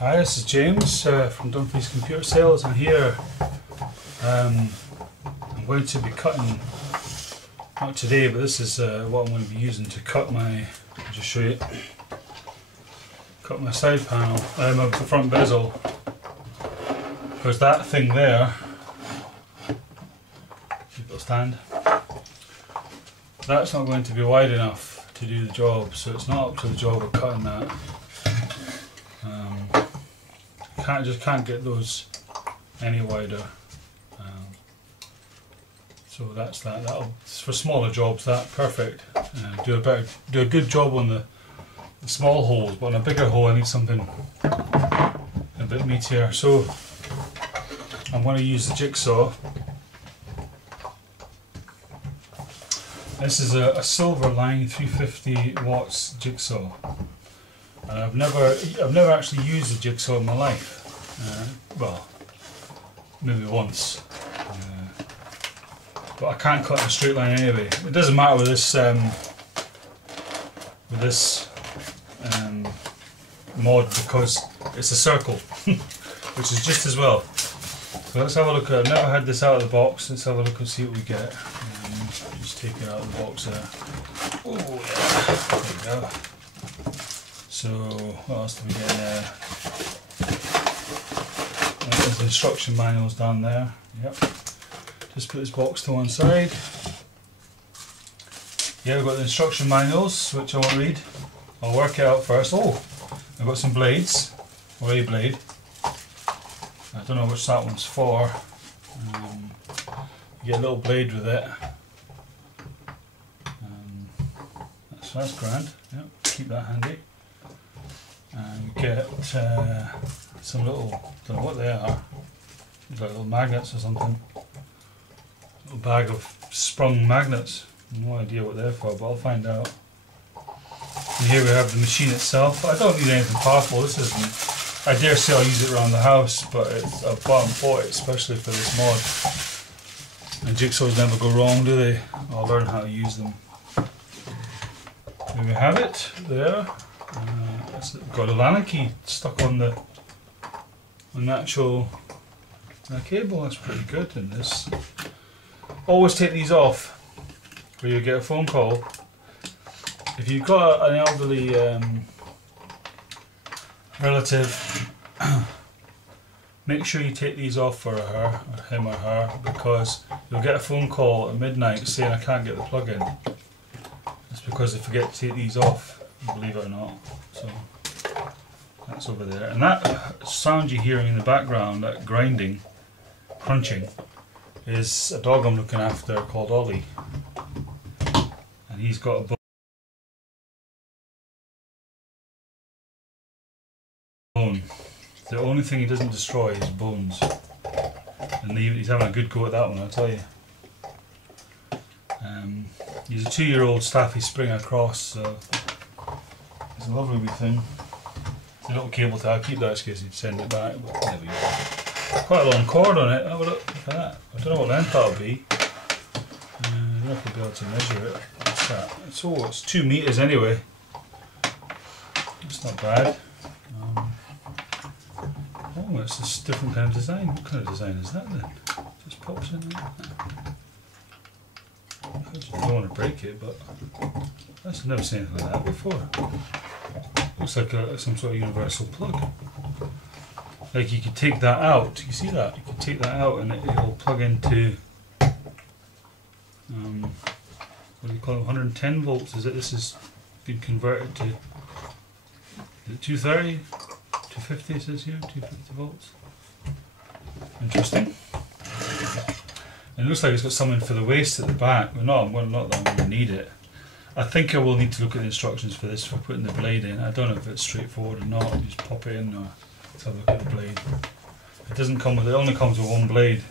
Hi, this is James from Dumfries Computer Sales, and here I'm going to be cutting, not today, but this is what I'm going to be using to cut my, I'll just show you, cut my side panel, the front bezel, because that thing there, keep it stand, that's not going to be wide enough to do the job, so it's not up to the job of cutting that. Just can't get those any wider, so that's that. It's for smaller jobs. That perfect. Do a good job on the small holes, but on a bigger hole I need something a bit meatier. So I'm going to use the jigsaw. This is a Silverline 350 watts jigsaw. I've never actually used a jigsaw in my life. Well, maybe once, but I can't cut in a straight line anyway. It doesn't matter with this mod, because it's a circle, which is just as well. So let's have a look. I've never had this out of the box. Let's have a look and see what we get. Just take it out of the box there. Oh yeah, there we go. So what else do we get there? There's the instruction manuals down there. Yep. Just put this box to one side. Yeah, we've got the instruction manuals, which I won't read. I'll work it out first. Oh, I've got some blades, or a blade. I don't know which that one's for. You get a little blade with it. That's grand. Yep, keep that handy. And you get some little, don't know what they are, like little magnets or something. A little bag of sprung magnets. No idea what they're for, but I'll find out. And here we have the machine itself. I don't need anything powerful. This isn't, I dare say I'll use it around the house, but I've bought it especially for this mod. And jigsaws never go wrong, do they? I'll learn how to use them. There we have it, there. It's got a lanyard key stuck on the actual cable. That's pretty good in this. Always take these off, or you get a phone call. If you've got an elderly relative, make sure you take these off for her, or him or her, because you'll get a phone call at midnight saying I can't get the plug in. It's because they forget to take these off, believe it or not. So that's over there, and that sound you're hearing in the background, that grinding, crunching, is a dog I'm looking after called Ollie, and he's got a bone. The only thing he doesn't destroy is bones, and he's having a good go at that one, I'll tell you. He's a 2-year-old Staffy Springer cross, so it's a lovely wee thing. It's a little cable tie. I'll keep that in case you'd send it back, but there we go. Quite a long cord on it. Have a look at that. I don't know what length that'll be. You'll have to be able to measure it. What's that? It's 2 meters anyway. It's not bad. Oh, it's a different kind of design. What kind of design is that then? Just pops in there. I just don't want to break it, but I've never seen anything like that before. Looks like some sort of universal plug. Like you could take that out. You see that? You could take that out and it'll plug into what do you call it? 110 volts. Is it? This has been converted to 230, 250. It says here 250 volts. Interesting. And it looks like it's got something for the waste at the back. Well, not that I'm going to need it. I think I will need to look at the instructions for this, for putting the blade in. I don't know if it's straightforward or not. You just pop it in, or let's have a look at the blade. It doesn't come with, it only comes with one blade.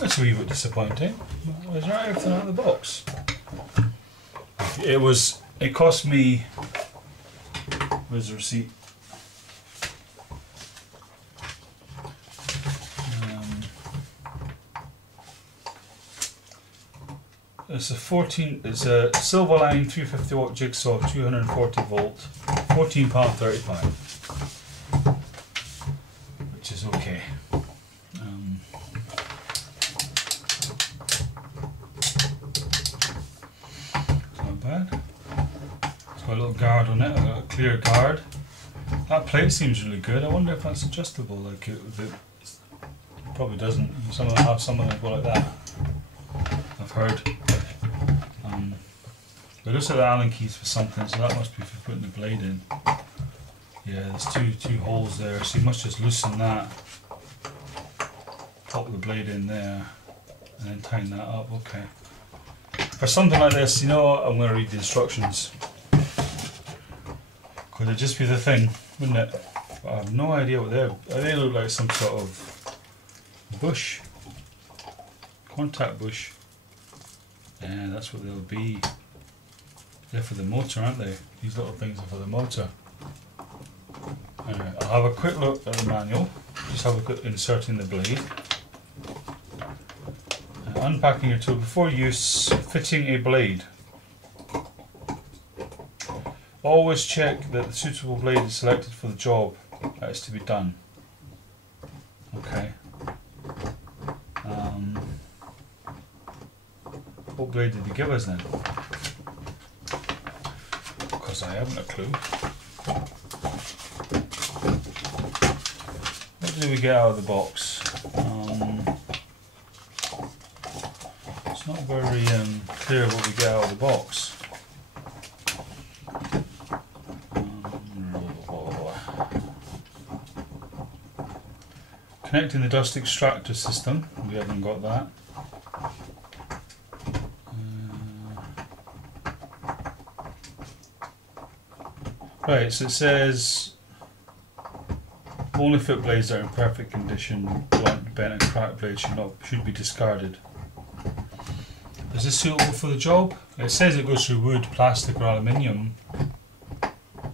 That's a wee bit disappointing. There's right everything out of the box. It cost me, where's the receipt? It's a Silverline 350 watt jigsaw, 240 volt, £14.35, which is okay. It's not bad. It's got a little guard on it, a clear guard. That plate seems really good. I wonder if that's adjustable. Like it probably doesn't. Some of them have some of them go like that, I've heard. But it looks like the Allen keys for something, so that must be for putting the blade in. Yeah, there's two holes there, so you must just loosen that, pop the blade in there, and then tighten that up. Okay. For something like this, you know what? I'm going to read the instructions. Could it just be the thing, wouldn't it? But I have no idea what they're. They look like some sort of bush, contact bush. Yeah, that's what they'll be. They're for the motor, aren't they? These little things are for the motor. Anyway, I'll have a quick look at the manual. Just have a look at inserting the blade. Unpacking your tool before use. Fitting a blade. Always check that the suitable blade is selected for the job that is to be done. Okay. What blade did they give us then? Because I haven't a clue. What did we get out of the box? It's not very clear what we get out of the box. Connecting the dust extractor system. We haven't got that. Right, so it says only fit blades that are in perfect condition. Blunt, bent and cracked blades should be discarded. Is this suitable for the job? It says it goes through wood, plastic or aluminium.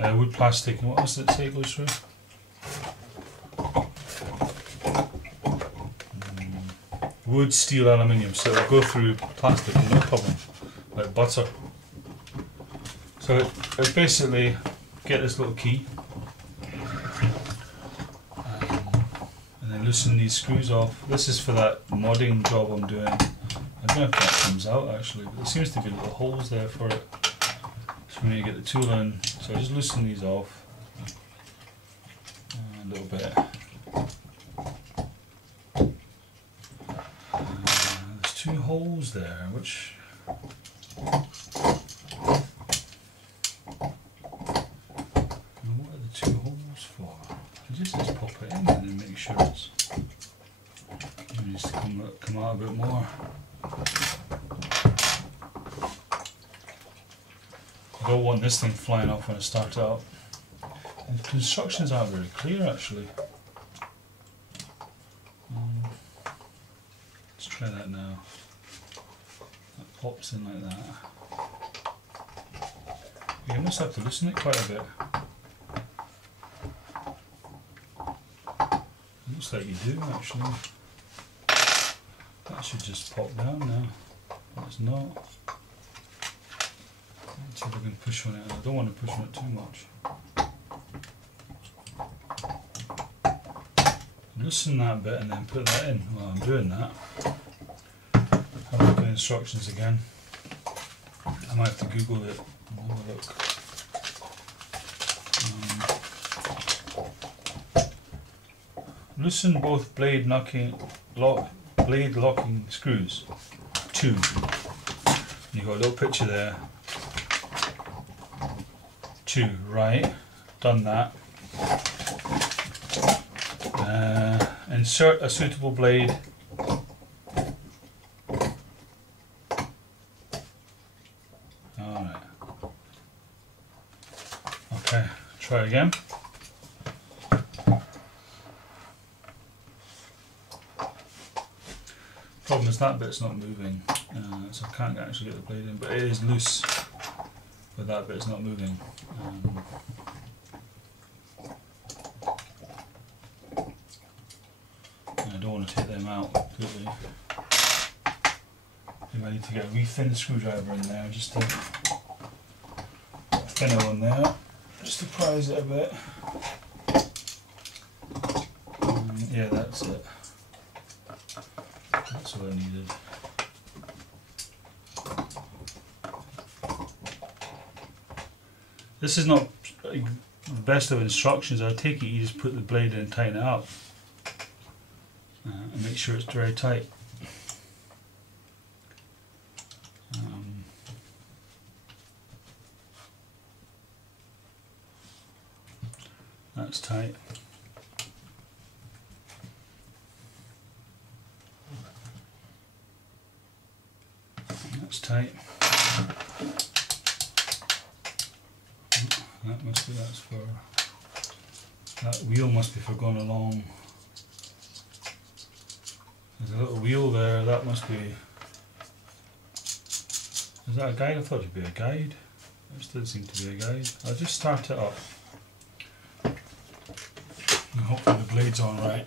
Wood, plastic, and what else does it say it goes through? Wood, steel, aluminium. So it'll go through plastic, no problem, like butter. So it's basically get this little key and then loosen these screws off. This is for that modding job I'm doing. I don't know if that comes out actually, but there seems to be little holes there for it. So we need to get the tool in. So I just loosen these off a little bit. There's two holes there, which just pop it in and then make sure it's needs to come out a bit more. I don't want this thing flying off when I start it up. And the instructions aren't very clear actually. Let's try that now. That pops in like that. You must have to loosen it quite a bit. Looks like you do actually. That should just pop down now. But it's not. Let's see if I can push on it. I don't want to push on it too much. Loosen that bit and then put that in. While I'm doing that, have a look at the instructions again. I might have to Google it and have a look. Loosen both blade locking screws. 2. You've got a little picture there. 2, right. Done that. Insert a suitable blade. Alright. Okay, try again. Problem is that bit's not moving, so I can't actually get the blade in, but it is loose, but that bit's not moving. I don't want to take them out completely. I need to get a wee thin screwdriver in there just to put a thinner one there, just to prise it a bit. Yeah, that's it. That's what I needed. This is not the best of instructions. I take it you just put the blade in and tighten it up and make sure it's very tight. That's tight. That's tight. That must be, that's for, that wheel must be for going along. There's a little wheel there, that must be, is that a guide? I thought it'd be a guide. This doesn't seem to be a guide. I'll just start it up. And hopefully the blade's on right.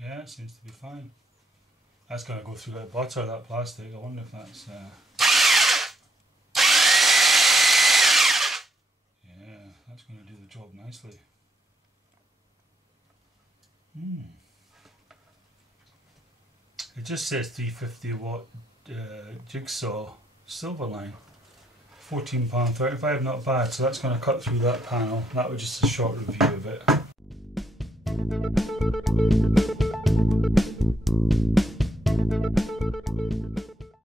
Yeah, it seems to be fine. That's going to go through that butter, that plastic. I wonder if that's... yeah, that's going to do the job nicely. It just says 350 watt jigsaw Silverline, £14.35, not bad. So that's going to cut through that panel. That was just a short review of it.